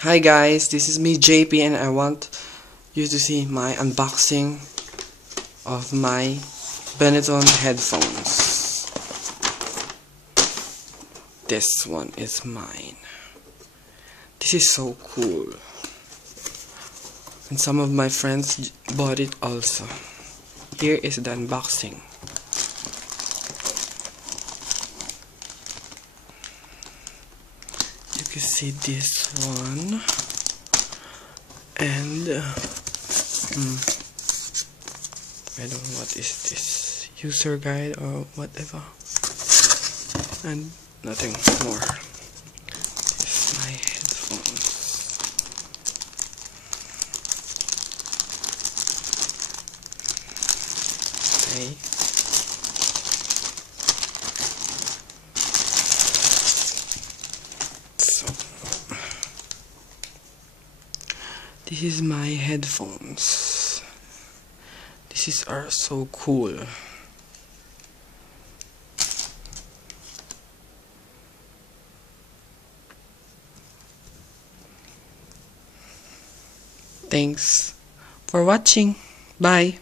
Hi guys, this is me JP and I want you to see my unboxing of my Benetton headphones. This one is mine. This is so cool. And some of my friends bought it also. Here is the unboxing. You can see this one. And I don't know what is this, user guide or whatever, and nothing more. This is my headphones. Okay. So this is my headphones. These are so cool. Thanks for watching. Bye.